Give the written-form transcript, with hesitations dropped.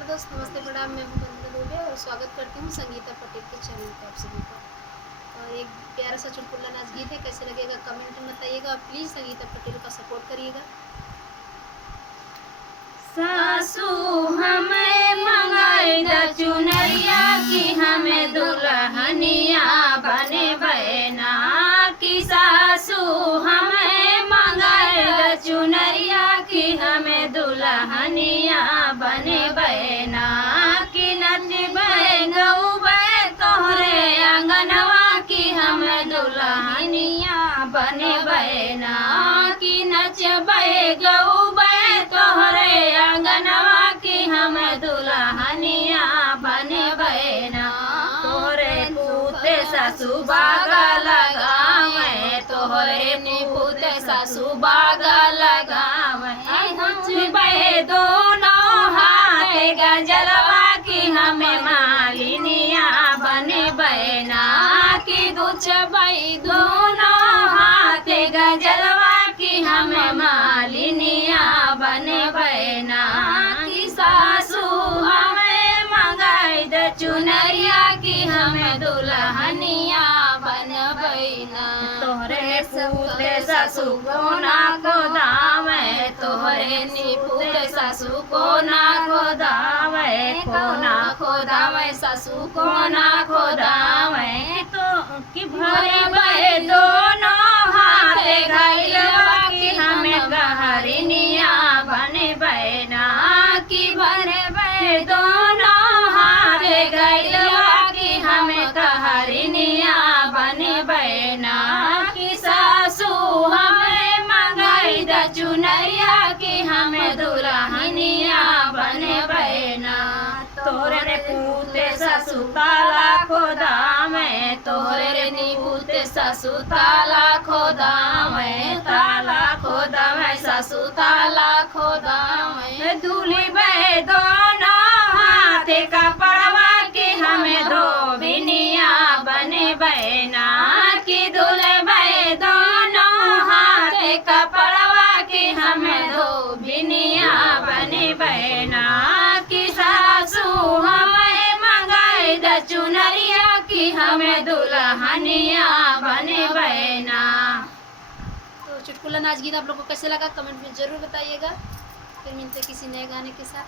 Hello दोस्त, नमस्ते, प्रणाम। मैं हूं वंदना दुबे और स्वागत करती हूं संगीता पटेल के चैनल पर आप सभी का। और एक प्यारा सा चुटकुला नाच गीत है, कैसे लगेगा कमेंट में बताइएगा और प्लीज़ संगीता पटेल का सपोर्ट करिएगा। सासू हमें मंगाई द चुनरिया की हमें दुल्हनिया बने बहना की। सासू हमें मंगाई द चुनरिया की हमें दुल्हनिया बने बहना की। नचबे गौबे तोहरे आंगनवा की हमें दुल्हनिया बने बहना की। नचबे गौबे तोहरे आंगनवा की हमें दुल्हनिया बने बहना। तोहरे पूते सासू बागा लगावे, तोहरे पूते सासू बागा लगावे। नचबे दोनों हाथ गजलवा की हमें मालिनिया बने बहना की। दुचबई दोनों हाथ गजलवा की हमें मालिनिया बने बहना की। सासू हमें मंगाई द चुनरिया की हमें दुल्हनिया बन बहना। तोहरे पूते सासू को ना गोदावे, तोहरे पूते सासू को ना गोदावे, को ना खोदावे सासू को ना खोदावे। तो कि भरे बहे दोनों हाथ घायलवा की हमें गहरिनिया बने बहना की। भरे बहे दोनों हाथ घायलवा की हमें गहरिनिया बने बहना की। सासू हमें मंगाई द चुनरिया की हमें दुल्हनिया बने बहना। तोरे पूते सासू ताला खोदावे, तोरे पूते सासू ताला खोदावे, ताला खोदावे सासू ताला खोदावे। दूली बहे दोनों हाथ कपड़वा की हमें धोबिनिया बने बहना की। दूल्हे बहे दोनों हाथ कपड़वा की हमें धोबिनिया बने बहना की। सासू हमें मंगाई द चुनरिया की हमें दुल्हनिया बने बहना। तो चुटकुला नाच गीत आप लोग को कैसे लगा कमेंट में ज़रूर बताइएगा। फिर मिलते किसी नए गाने के साथ।